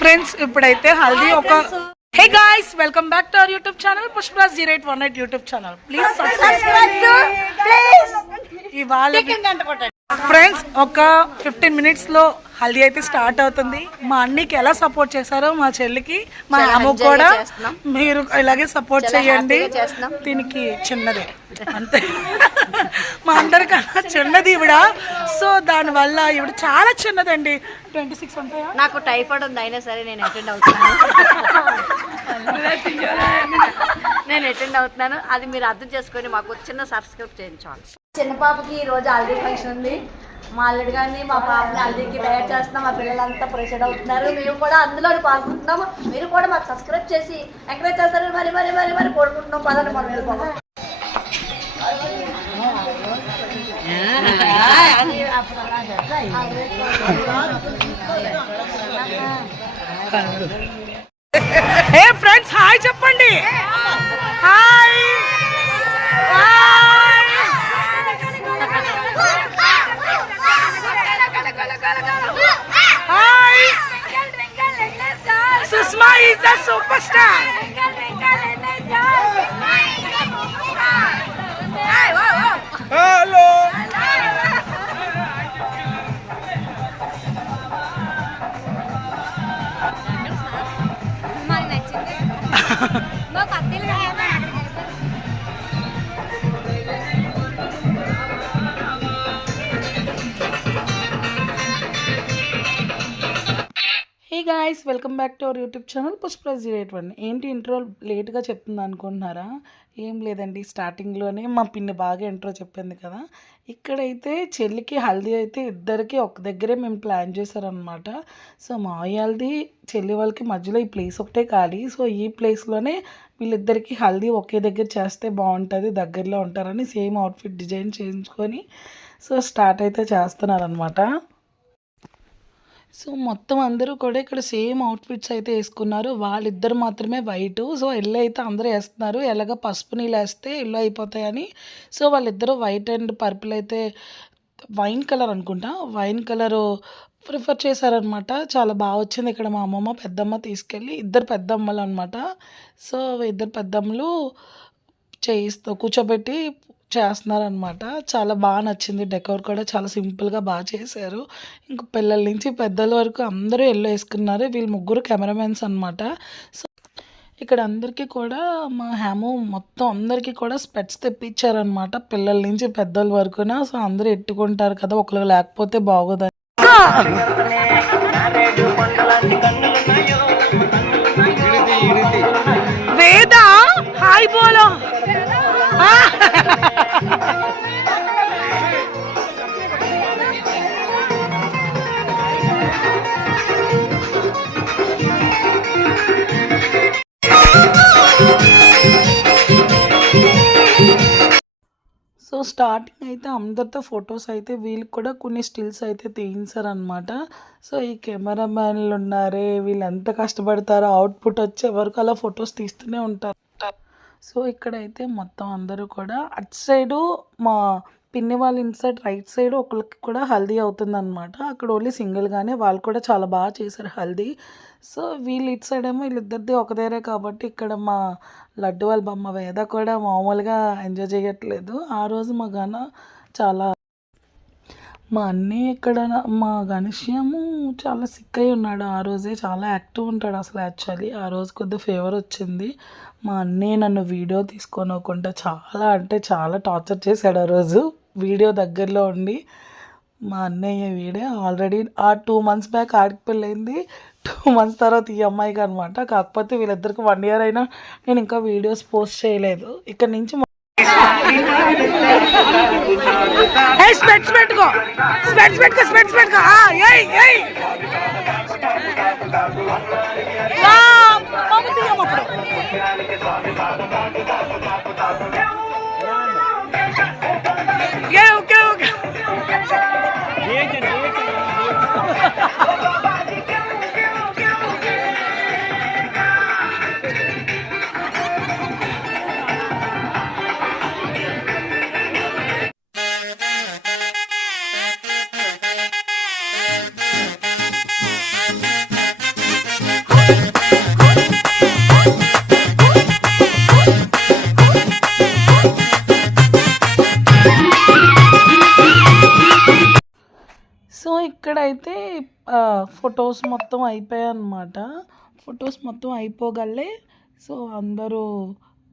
Friends ఇప్పుడైతే హల్దీ ఒక hey guys welcome back to our YouTube channel Pushparaj 0818 YouTube channel please subscribe ఇవాళ friends ఒక 15 minutes లో హల్దీ అయితే స్టార్ట్ అవుతుంది. మా అన్నికి ఎలా సపోర్ట్ చేశారో మా చెల్లికి మా అమ్మ కూడా మీరు ఇలాగే సపోర్ట్ చేయండి. దీనికి చిన్నదే అంతే మా అందరికన్నా చిన్నది ఈవిడ. సో దానివల్ల ఈవిడ చాలా చిన్నదండి. 26 ఉంటాయా? నాకు టైఫాయిడ్ ఉంది అయినా సరే నేను అటెండ్ అవుతున్నాను. అది మీరు అర్థం చేసుకొని మాకు చిన్న సబ్స్క్రైబ్ చేయించాలి. చిన్న పాపకి ఈ రోజు హల్దీ ఫంక్షన్ ఉంది. మా అల్లుడు గారిని మా పాపని హల్దీకి తయారు చేస్తున్నాం. మా పిల్లలంతా ప్రెషర్ అవుతున్నారు. మేము కూడా అందులో పాల్గొంటున్నాము. మీరు కూడా మాకు సబ్స్క్రైబ్ చేసి ఎంకరేజ్ చేస్తారని మరి మరి మరి మరి కోరుకుంటున్నాం. పదండి మనం వెళ్ళిపోతాం. ఏ ఫ్రెండ్స్ హాయ్ చెప్పండి. Hi hi Sushma is the super star. Hello hey guys welcome back to our YouTube channel Pushparaj 0818. ఏంటి ఇంట్రో లేట్గా చెప్తుంది అనుకుంటున్నారా? ఏం లేదండి, స్టార్టింగ్లోనే మా పిన్ని బాగా ఇంట్రో చెప్పింది కదా. ఇక్కడైతే చెల్లికి హల్దీ అయితే ఇద్దరికి ఒక దగ్గరే మేము ప్లాన్ చేశారనమాట. సో మా వాళ్ళది చెల్లి వాళ్ళకి మధ్యలో ఈ ప్లేస్ ఒకటే ఖాళీ. సో ఈ ప్లేస్లోనే వీళ్ళిద్దరికి హల్దీ ఒకే దగ్గర చేస్తే బాగుంటుంది, దగ్గరలో ఉంటారని సేమ్ అవుట్ఫిట్ డిజైన్ చేయించుకొని సో స్టార్ట్ అయితే చేస్తున్నారనమాట. సో మొత్తం అందరూ కూడా ఇక్కడ సేమ్ అవుట్ఫిట్స్ అయితే వేసుకున్నారు. వాళ్ళిద్దరు మాత్రమే వైట్. సో ఎల్లో అయితే అందరూ వేస్తున్నారు. ఎలాగ పసుపు నీళ్ళు వేస్తే ఎల్లో అయిపోతాయని సో వాళ్ళిద్దరూ వైట్ అండ్ పర్పుల్ అయితే వైన్ కలర్ అనుకుంటా, వైన్ కలరు ప్రిఫర్ చేశారనమాట. చాలా బాగా వచ్చింది. ఇక్కడ మా అమ్మమ్మ పెద్దమ్మ తీసుకెళ్ళి ఇద్దరు పెద్దమ్మలు అనమాట. సో ఇద్దరు పెద్దమ్మలు చేయిస్తూ కూర్చోబెట్టి చేస్తున్నారనమాట. చాలా బాగా నచ్చింది. డెకోర్ కూడా చాలా సింపుల్గా బాగా చేశారు. ఇంక పిల్లల నుంచి పెద్దల వరకు అందరూ ఎల్లో వేసుకున్నారు. వీళ్ళు ముగ్గురు కెమెరామెన్స్ అనమాట. సో ఇక్కడ అందరికీ కూడా మా హ్యాము మొత్తం అందరికీ కూడా స్పెట్స్ తెప్పించారనమాట, పిల్లల నుంచి పెద్దల వరకున. సో అందరూ ఎట్టుకుంటారు కదా, ఒకరు లేకపోతే బాగోదని. వేద హాయ్ బోలో. సో స్టార్టింగ్ అయితే అందరితో ఫొటోస్ అయితే వీళ్ళకి కూడా కొన్ని స్టిల్స్ అయితే తీయించారనమాట. సో ఈ కెమెరామ్యాన్లు ఉన్నారే, వీళ్ళు ఎంత కష్టపడతారో అవుట్పుట్ వచ్చే వరకు అలా ఫొటోస్ తీస్తూనే ఉంటారు. సో ఇక్కడైతే మొత్తం అందరూ కూడా అటు సైడు మా పిన్ని వాళ్ళ ఇన్సైడ్ రైట్ సైడ్ ఒకరికి కూడా హల్దీ అవుతుందన్నమాట. అక్కడ ఓన్లీ సింగిల్గానే వాళ్ళు కూడా చాలా బాగా చేశారు హల్దీ. సో వీళ్ళు ఇటు సైడ్ ఏమో వీళ్ళిద్దరిది ఒక దగ్గరే కాబట్టి ఇక్కడ మా లడ్డు వాళ్ళ బొమ్మ వేద కూడా మామూలుగా ఎంజాయ్ చేయట్లేదు. ఆ రోజు మా గాన చాలా మా అన్నయ్య ఇక్కడ మా గణేశ్యాము చాలా సిక్ అయి ఉన్నాడు. ఆ రోజే చాలా యాక్టివ్ ఉంటాడు అసలు. యాక్చువల్లీ ఆ రోజు కొద్దిగా ఫీవర్ వచ్చింది. మా అన్నయ్య నన్ను వీడియో తీసుకోనకుండా చాలా అంటే చాలా టార్చర్ చేశాడు ఆ రోజు. వీడియో దగ్గరలో ఉండి మా అన్నయ్య వీడియో ఆల్రెడీ ఆ 2 months బ్యాక్ ఆడికి పెళ్ళైంది. 2 months తర్వాత ఈ అమ్మాయికి అనమాట. కాకపోతే వీళ్ళిద్దరికి 1 year అయినా నేను ఇంకా వీడియోస్ పోస్ట్ చేయలేదు. ఇక్కడ నుంచి స్పెట్స్ పెట్టుకో, స్పెట్స్ పెట్టుకో, స్పెట్స్ పెట్టుకో. ఓకే ఓకే ఫొటోస్ మొత్తం అయిపోయాయి అన్నమాట. ఫొటోస్ మొత్తం అయిపోగలే సో అందరూ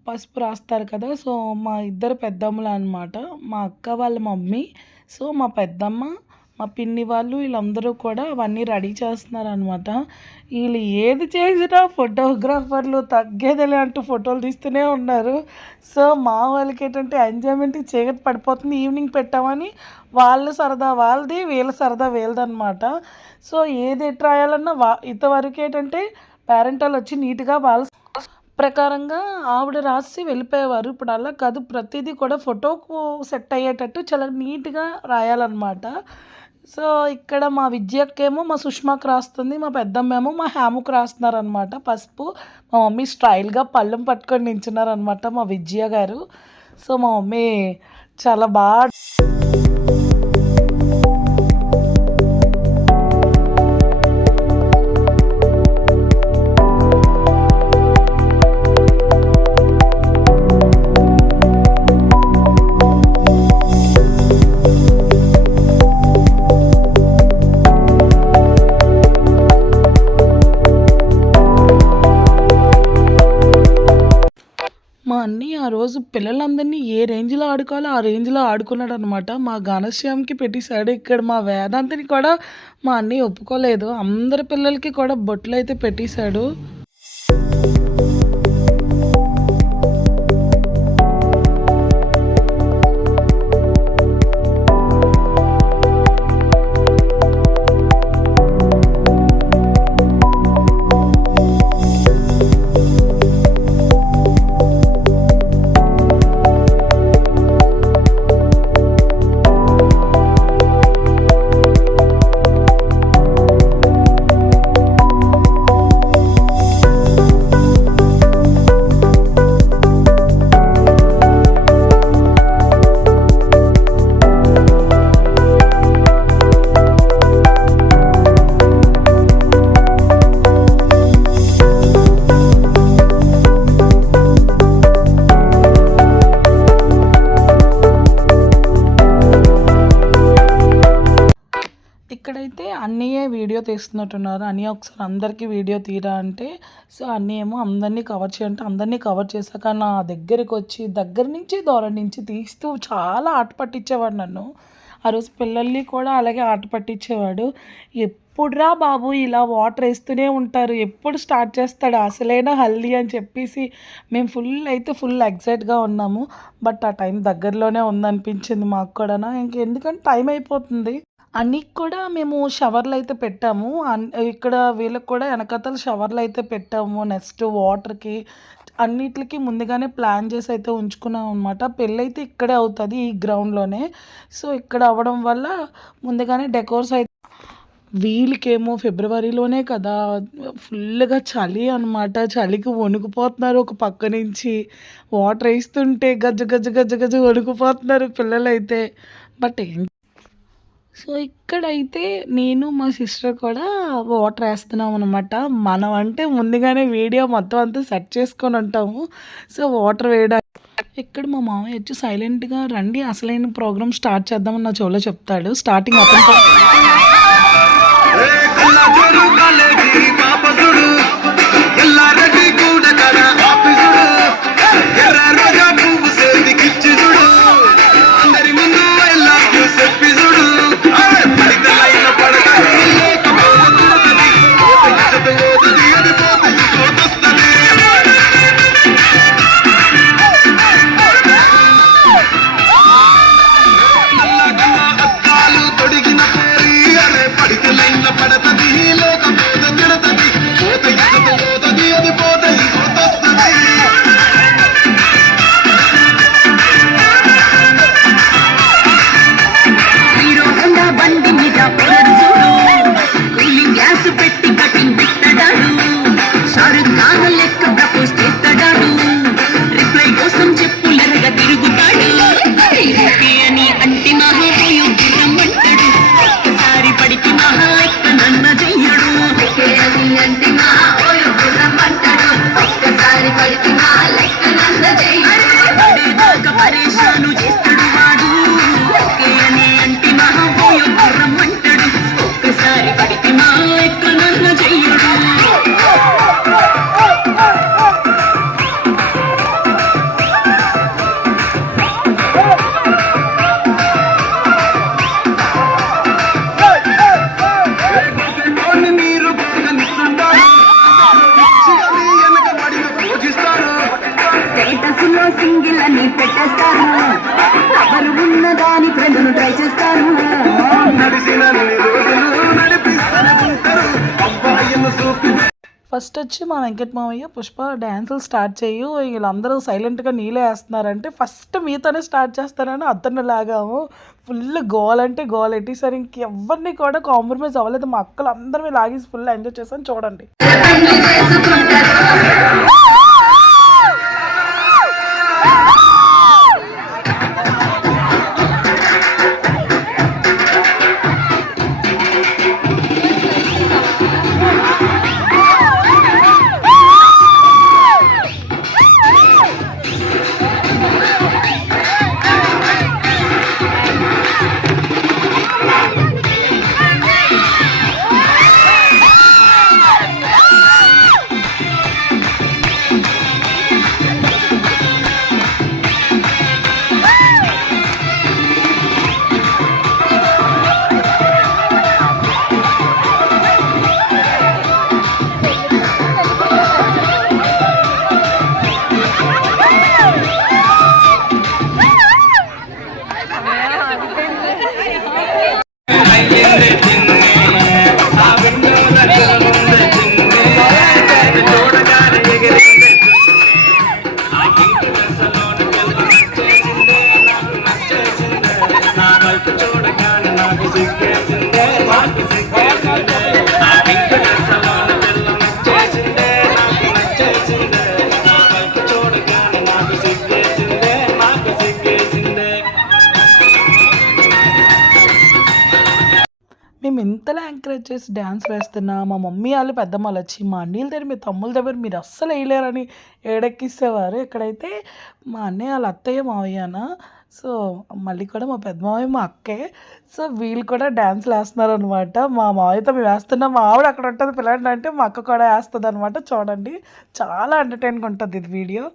పసుపు రాస్తారు కదా. సో మా ఇద్దరు పెద్దమ్మలు అనమాట, మా అక్క వాళ్ళ మమ్మీ, సో మా పెద్దమ్మ, మా పిన్ని వాళ్ళు వీళ్ళందరూ కూడా అవన్నీ రెడీ చేస్తున్నారనమాట. వీళ్ళు ఏది చేసినా ఫోటోగ్రాఫర్లు తగ్గేదిలే అంటూ ఫోటోలు తీస్తూనే ఉన్నారు. సో మా వాళ్ళకి ఏంటంటే ఎంజాయ్మెంట్ చీకటి పడిపోతుంది, ఈవినింగ్ పెట్టామని వాళ్ళ సరదా వాళ్ళది, వీళ్ళ సరదా వీళ్ళదనమాట. సో ఏది ఎట్ రాయాలన్నా ఇంతవరకు ఏంటంటే పేరెంట్ వాళ్ళు వచ్చి నీట్గా వాళ్ళ ప్రకారంగా ఆవిడ రాసి వెళ్ళిపోయేవారు. ఇప్పుడు అలా కాదు, ప్రతిదీ కూడా ఫోటోకు సెట్ అయ్యేటట్టు చాలా నీట్గా రాయాలన్నమాట. సో ఇక్కడ మా విద్యకేమో మా సుష్మాకి రాస్తుంది, మా పెద్దమ్మేమో మా హ్యాముకు రాస్తున్నారనమాట పసుపు. మా మమ్మీ స్టైల్గా పళ్ళెం పట్టుకొని నించున్నారనమాట మా విజయ గారు. సో మా మమ్మీ చాలా బాగా మా అన్నయ్య ఆ రోజు పిల్లలందరినీ ఏ రేంజ్లో ఆడుకోవాలో ఆ రేంజ్లో ఆడుకున్నాడు అనమాట. మా ఘనశ్యామ్కి పెట్టేశాడు. ఇక్కడ మా వేదాంతిని కూడా మా అన్నయ్య ఒప్పుకోలేదు, అందరి పిల్లలకి కూడా బొట్లు అయితే పెట్టేశాడు. ఇక్కడైతే అన్నయ్య వీడియో తీస్తున్నట్టున్నారు. అన్నయ్య ఒకసారి అందరికీ వీడియో తీరా అంటే, సో అన్నయ్య ఏమో అందరినీ కవర్ చేయంటే అందరినీ కవర్ చేశాక నా దగ్గరికి వచ్చి దగ్గర నుంచి దూరం నుంచి తీస్తూ చాలా ఆట పట్టించేవాడు నన్ను. ఆ రోజు పిల్లల్ని కూడా అలాగే ఆట పట్టించేవాడు. ఎప్పుడురా బాబు ఇలా వాటర్ వేస్తూనే ఉంటారు, ఎప్పుడు స్టార్ట్ చేస్తాడు అసలైన హల్దీ అని చెప్పేసి మేము ఫుల్ ఎగ్జైట్గా ఉన్నాము. బట్ ఆ టైం దగ్గరలోనే ఉందనిపించింది మాకు కూడా. ఎందుకంటే టైం అయిపోతుంది. అన్నికి కూడా మేము షవర్లు అయితే పెట్టాము. ఇక్కడ వీళ్ళకి కూడా వెనకతల షవర్లు అయితే పెట్టాము. నెక్స్ట్ వాటర్కి అన్నిటికి ముందుగానే ప్లాన్ చేసి అయితే ఉంచుకున్నాం అనమాట. పెళ్ళైతే ఇక్కడే అవుతుంది, ఈ గ్రౌండ్లోనే. సో ఇక్కడ అవ్వడం వల్ల ముందుగానే డెకోర్స్ అయితే వీళ్ళకేమో ఫిబ్రవరిలోనే కదా, ఫుల్గా చలి అనమాట. చలికి వణుకుపోతున్నారు. ఒక పక్క నుంచి వాటర్ వేస్తుంటే గజ్జ గజ్జ గజ్జ గజ్జ వణుకుపోతున్నారు పిల్లలైతే. బట్ సో ఇక్కడైతే నేను మా సిస్టర్ కూడా వాటర్ వేస్తున్నాం అనమాట. మనం అంటే ముందుగానే వీడియో మొత్తం అంతా సెట్ చేసుకొని ఉంటాము. సో వాటర్ వేయడానికి ఇక్కడ మా మామయ్య వచ్చి సైలెంట్గా రండి అసలైన ప్రోగ్రామ్ స్టార్ట్ చేద్దామని నా చెవులో చెప్తాడు. స్టార్టింగ్ అతను పడతది లేకపోతే తిడతది. ఫస్ట్ వచ్చి మా వెంకట మావయ్య పుష్ప డ్యాన్సులు స్టార్ట్ చేయు, వీళ్ళందరూ సైలెంట్గా నీళ్ళే వేస్తున్నారంటే ఫస్ట్ మీతోనే స్టార్ట్ చేస్తానని అతను లాగాము. ఫుల్ గోల్ అంటే గోల్ ఎట్టేసరి ఇంకెవరిని కూడా కాంప్రమైజ్ అవ్వలేదు. మా అక్కలు అందరినీ లాగేసి ఫుల్ ఎంజాయ్ చేశాను. చూడండి. మేము ఇంతలా ఎంకరేజ్ చేసి డ్యాన్స్ వేస్తున్నా మా మమ్మీ వాళ్ళు పెద్దమ్మ వాళ్ళు వచ్చి మా అన్నీల దగ్గర మీ తమ్ముల దగ్గర మీరు అస్సలు వేయలేరని ఏడెక్కిస్తేవారు. ఇక్కడైతే మా అన్నయ్య వాళ్ళ అత్తయ్య మావయ్యన, సో మళ్ళీ కూడా మా పెద్ద మావయ్య మా అక్కే. సో వీళ్ళు కూడా డ్యాన్స్లు వేస్తున్నారు అనమాట. మా మావయ్యతో మేము వేస్తున్నాం, మా ఆవిడ అక్కడ ఉంటుంది పిల్లండి అంటే మా అక్క కూడా వేస్తుంది అనమాట. చూడండి, చాలా ఎంటర్టైన్గా ఉంటుంది ఇది వీడియో.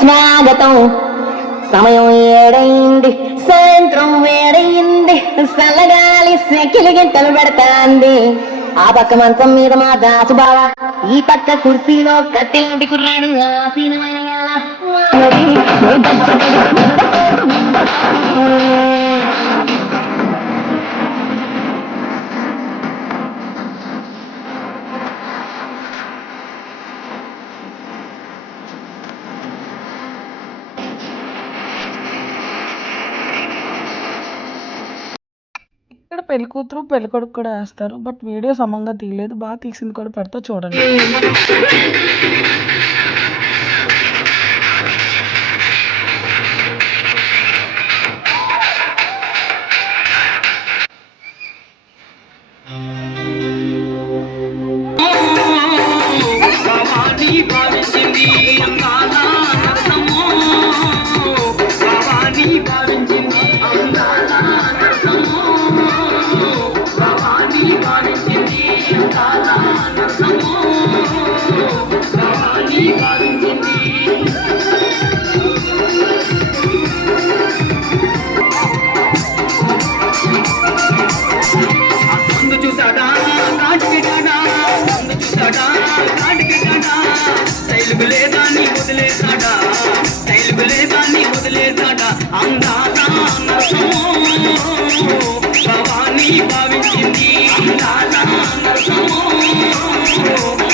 స్వాగతం. సమయం ఏడైంది, సాయంత్రం వేడైంది, చల్లగాలి సెకిలి గింటలు పెడతాంది. ఆ పక్క మంచం మీద మా దాసు బావ, ఈ పక్క కుర్చీలో కత్తిలాంటి కుర్రాడు ఆసీనమైన ఇక్కడ పెళ్లి కూతురు పెళ్లి కొడుకు కూడా వేస్తారు. బట్ వీడియో సమంగా తీయలేదు, బాగా తీసింది కూడా పెడతా చూడండి.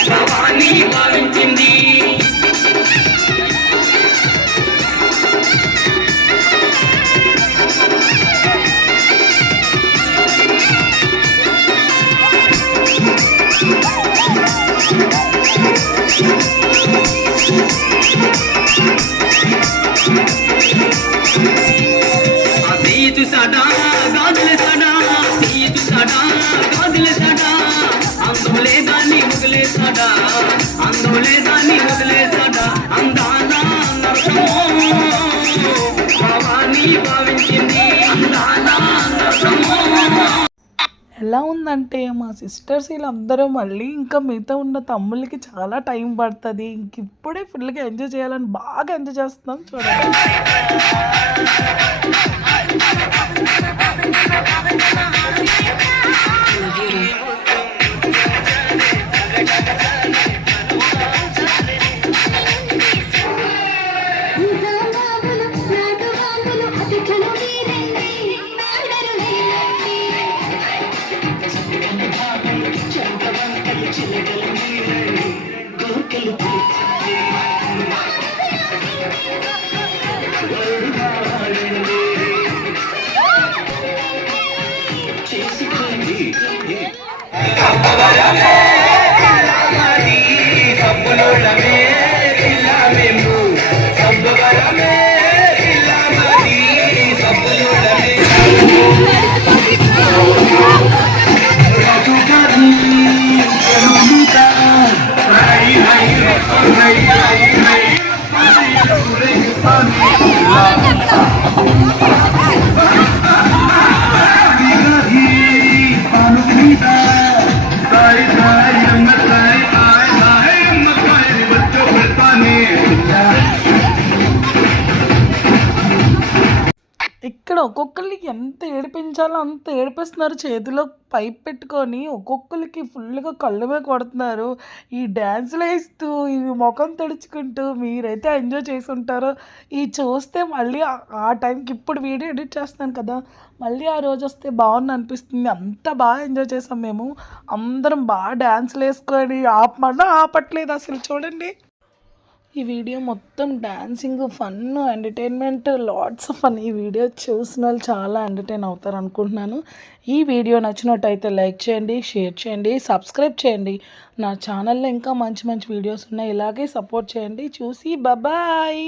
భవానీ వదిలేసాడా అందులే దాన్ని వదిలేసాడా అందాల నరసమో భావాన్ని భావించింది అందాల నరసమో. ఎలా ఉందంటే మా సిస్టర్స్ వీళ్ళందరూ మళ్ళీ ఇంకా మిగతా ఉన్న తమ్ముళ్ళకి చాలా టైం పడుతుంది. ఇంక ఇప్పుడే ఫుల్గా ఎంజాయ్ చేయాలని బాగా ఎంజాయ్ చేస్తున్నాం చూడండి. ఇక్కడ ఒక్కొక్కరికి ఎంత ఏడిపించాలో అంత ఏడిపిస్తున్నారు. చేతిలో పైప్ పెట్టుకొని ఒక్కొక్కరికి ఫుల్గా కళ్ళు మీద కొడుతున్నారు. ఈ డ్యాన్సులు వేస్తూ ఇవి ముఖం తుడుచుకుంటూ మీరైతే ఎంజాయ్ చేసి ఉంటారో. ఈ చూస్తే మళ్ళీ ఆ టైంకి ఇప్పుడు వీడియో ఎడిట్ చేస్తున్నాను కదా, మళ్ళీ ఆ రోజు వస్తే బాగుంది అనిపిస్తుంది. అంత బాగా ఎంజాయ్ చేసాం మేము. అందరం బాగా డ్యాన్సులు వేసుకొని ఆపమన్నా ఆపట్లేదు అసలు. చూడండి ఈ వీడియో మొత్తం dancing, fun, entertainment, lots of fun. ఈ వీడియో చూసిన వాళ్ళు చాలా ఎంటర్టైన్ అవుతారు అనుకుంటున్నాను. ఈ వీడియో నచ్చినట్టయితే లైక్ చేయండి, షేర్ చేయండి, సబ్స్క్రైబ్ చేయండి. నా ఛానల్లో ఇంకా మంచి మంచి వీడియోస్ ఉన్నాయి. ఇలాగే సపోర్ట్ చేయండి. చూసి బాయ్.